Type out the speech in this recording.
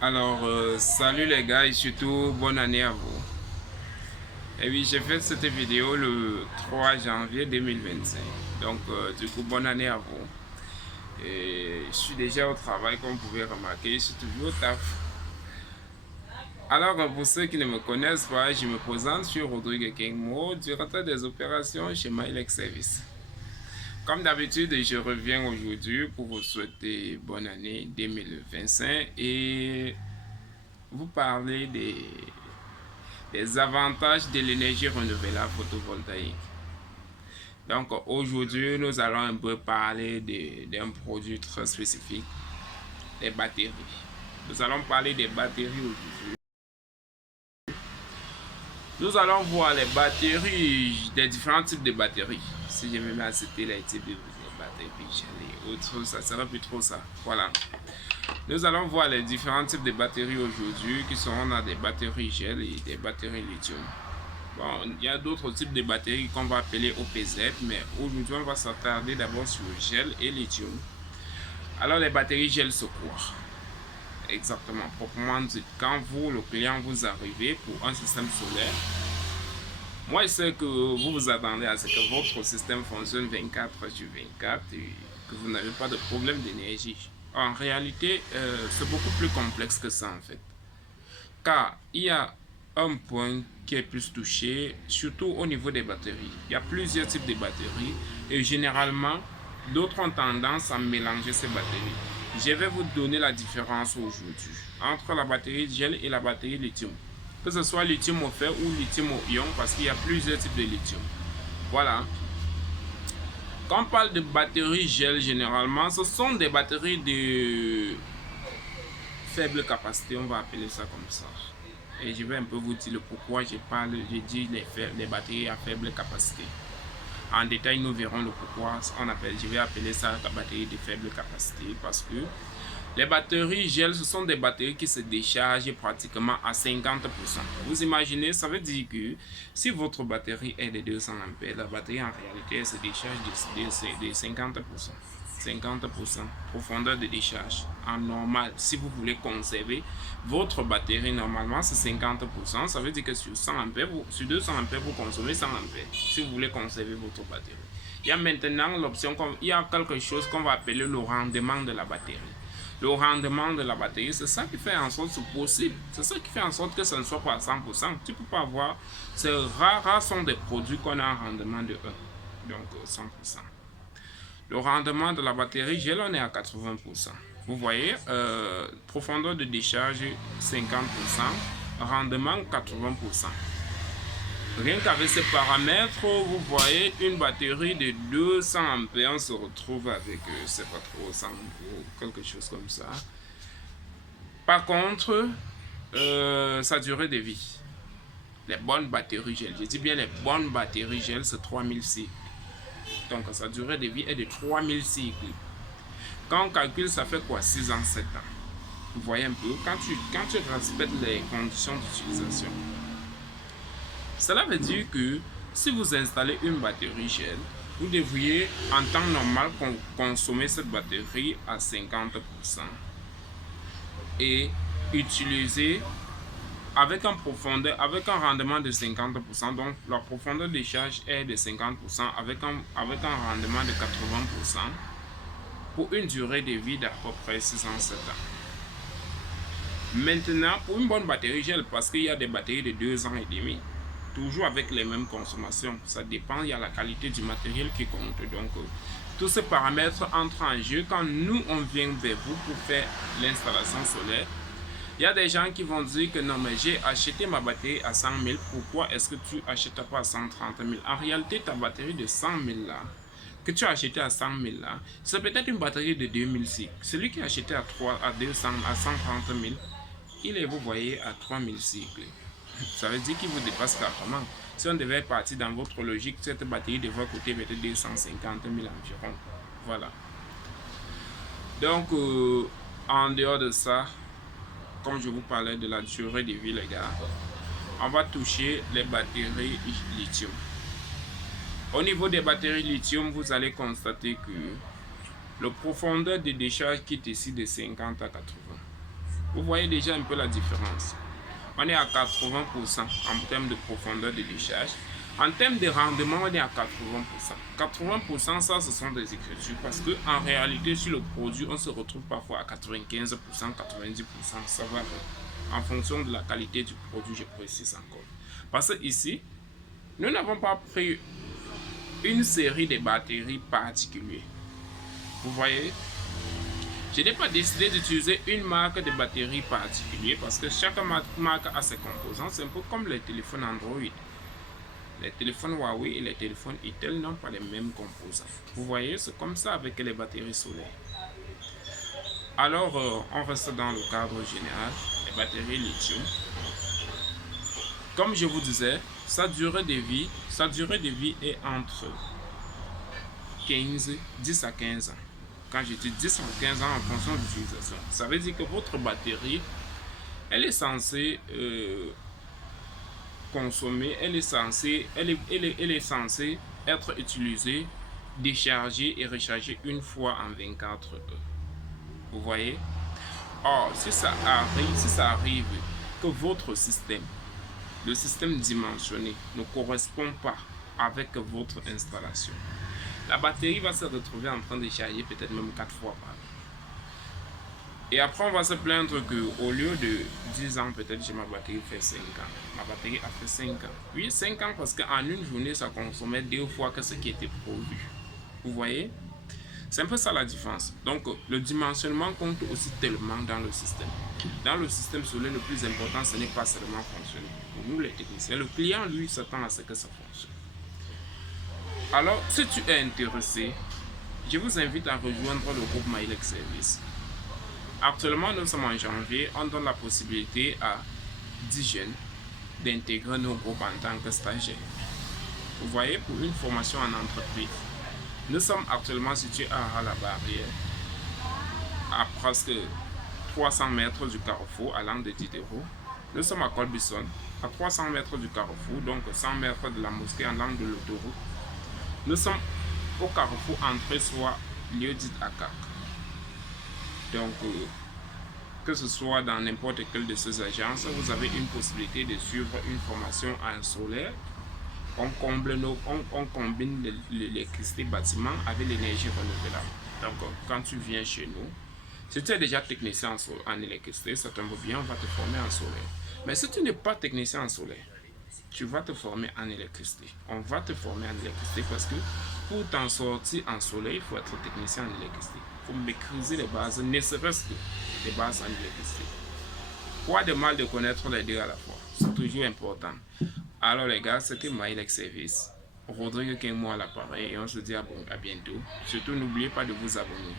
Alors, salut les gars et surtout bonne année à vous. Et oui, j'ai fait cette vidéo le 3 janvier 2025. Donc, du coup, bonne année à vous. Et je suis déjà au travail, comme vous pouvez remarquer, je suis toujours au taf. Alors, pour ceux qui ne me connaissent pas, je me présente, je suis Rodrigue Kengmo, directeur des opérations chez Milex Service. Comme d'habitude, je reviens aujourd'hui pour vous souhaiter bonne année 2025 et vous parler des avantages de l'énergie renouvelable photovoltaïque. Donc aujourd'hui, nous allons un peu parler d'un produit très spécifique, les batteries. Nous allons parler des batteries aujourd'hui. Nous allons voir les batteries, des différents types de batteries. Si je me mets à citer les types de batteries, gel et autres, ça sera plus trop ça. Voilà. Nous allons voir les différents types de batteries aujourd'hui qui seront dans des batteries gel et des batteries lithium. Bon, il y a d'autres types de batteries qu'on va appeler OPZ, mais aujourd'hui on va s'attarder d'abord sur gel et lithium. Alors les batteries gel c'est quoi? Exactement, proprement dit, quand vous, le client, vous arrivez pour un système solaire, moi je sais que vous vous attendez à ce que votre système fonctionne 24 sur 24 et que vous n'avez pas de problème d'énergie. En réalité, c'est beaucoup plus complexe que ça en fait. Car il y a un point qui est plus touché, surtout au niveau des batteries. Il y a plusieurs types de batteries et généralement, d'autres ont tendance à mélanger ces batteries. Je vais vous donner la différence aujourd'hui entre la batterie gel et la batterie lithium. Que ce soit lithium au fer ou lithium au ion, parce qu'il y a plusieurs types de lithium. Voilà. Quand on parle de batterie gel, généralement, ce sont des batteries de faible capacité, on va appeler ça comme ça. Et je vais un peu vous dire le pourquoi je dis les batteries à faible capacité. En détail, nous verrons le pourquoi je vais appeler ça la batterie de faible capacité parce que les batteries gel, ce sont des batteries qui se déchargent pratiquement à 50%. Vous imaginez, ça veut dire que si votre batterie est de 200 ampères, la batterie en réalité elle se décharge de 50%. 50% profondeur de décharge en normal. Si vous voulez conserver votre batterie, normalement c'est 50%. Ça veut dire que sur 100 ampères, sur 200 ampères, vous consommez 100 ampères. Si vous voulez conserver votre batterie. Il y a maintenant l'option, il y a quelque chose qu'on va appeler le rendement de la batterie. Le rendement de la batterie, c'est ça qui fait en sorte que c'est possible. C'est ça qui fait en sorte que ça ne soit pas à 100%. Tu peux pas avoir, c'est rares sont des produits qu'on a un rendement de 1. Donc 100%. Le rendement de la batterie gel, on est à 80%. Vous voyez, profondeur de décharge 50%, rendement 80%. Rien qu'avec ces paramètres, vous voyez une batterie de 200 ampères, on se retrouve avec, c'est pas trop, 100 ou quelque chose comme ça. Par contre, sa durée de vie, les bonnes batteries gel, je dis bien les bonnes batteries gel, c'est 3000 cycles. Donc sa durée de vie est de 3000 cycles. Quand on calcule, ça fait quoi? 6 ans, 7 ans. Vous voyez un peu, quand tu respectes les conditions d'utilisation. Cela veut dire que si vous installez une batterie gel, vous devriez en temps normal consommer cette batterie à 50% et utiliser avec un rendement de 50%, donc la profondeur de charge est de 50% avec un rendement de 80% pour une durée de vie d'à peu près 6 ans, 7 ans. Maintenant, pour une bonne batterie gel, parce qu'il y a des batteries de 2 ans et demi, toujours avec les mêmes consommations, ça dépend, il y a la qualité du matériel qui compte. Donc, tous ces paramètres entrent en jeu quand nous, on vient vers vous pour faire l'installation solaire. Il y a des gens qui vont dire que non, mais j'ai acheté ma batterie à 100 000, pourquoi est-ce que tu n'achètes pas à 130 000? En réalité, ta batterie de 100 000 là, que tu as acheté à 100 000 là, c'est peut-être une batterie de 2000 cycles. Celui qui a acheté à 200, à 130 000, il est, vous voyez, à 3000 cycles. Ça veut dire qu'il vous dépasse carrément. Si on devait partir dans votre logique, cette batterie devrait coûter peut-être 250 000 environ. Voilà. Donc, en dehors de ça, comme je vous parlais de la durée de vie, les gars, on va toucher les batteries lithium. Au niveau des batteries lithium, vous allez constater que le profondeur de décharge quitte ici de 50 à 80. Vous voyez déjà un peu la différence. On est à 80% en termes de profondeur de décharge. En termes de rendement, on est à 80%. 80%, ça, ce sont des écritures parce qu'en réalité, sur le produit, on se retrouve parfois à 95%, 90%. Ça va en fonction de la qualité du produit, je précise encore. Parce que ici, nous n'avons pas pris une série de batteries particulières. Vous voyez, je n'ai pas décidé d'utiliser une marque de batterie particulière parce que chaque marque a ses composants. C'est un peu comme les téléphones Android. Les téléphones Huawei et les téléphones Itel n'ont pas les mêmes composants. Vous voyez, c'est comme ça avec les batteries solaires. Alors, on reste dans le cadre général, les batteries lithium. Comme je vous disais, sa durée de vie est entre 10 à 15 ans. Quand je dis 10 à 15 ans en fonction de l'utilisation, ça veut dire que votre batterie, elle est censée consommer, elle est censée être utilisée, déchargée et rechargée une fois en 24 heures. Vous voyez? Or, si ça arrive que votre système, le système dimensionné, ne correspond pas avec votre installation, la batterie va se retrouver en train de charger peut-être même 4 fois par an. Et après, on va se plaindre qu'au lieu de 10 ans, peut-être ma batterie fait 5 ans. Ma batterie a fait 5 ans. Oui, 5 ans parce qu'en une journée, ça consommait 2 fois que ce qui était prévu. Vous voyez? C'est un peu ça la différence. Donc, le dimensionnement compte aussi tellement dans le système. Dans le système solaire, le plus important, ce n'est pas seulement fonctionner. Pour nous, les techniciens, le client, lui, s'attend à ce que ça fonctionne. Alors, si tu es intéressé, je vous invite à rejoindre le groupe Mailek Service. Actuellement, nous sommes en janvier, on donne la possibilité à 10 jeunes d'intégrer nos groupes en tant que stagiaires. Vous voyez, pour une formation en entreprise. Nous sommes actuellement situés à la barrière, à presque 300 mètres du carrefour, à l'angle de Diderot. Nous sommes à Colbison, à 300 mètres du carrefour, donc 100 mètres de la mosquée, en l'angle de l'autoroute. Nous sommes au carrefour entrée, soit lieu dit à CAC. Donc, que ce soit dans n'importe quelle de ces agences, vous avez une possibilité de suivre une formation en solaire. On combine l'électricité bâtiment avec l'énergie renouvelable. Donc, quand tu viens chez nous, si tu es déjà technicien en électricité, ça tombe bien, on va te former en solaire. Mais si tu n'es pas technicien en solaire, tu vas te former en électricité. On va te former en électricité parce que pour t'en sortir en solaire, il faut être technicien en électricité. Il faut maîtriser les bases, ne serait-ce que les bases en électricité. Quoi de mal de connaître les deux à la fois? C'est toujours important. Alors les gars, c'était Mailek Service. Rodrigue Kenmo à l'appareil et on se dit à bientôt. Surtout n'oubliez pas de vous abonner.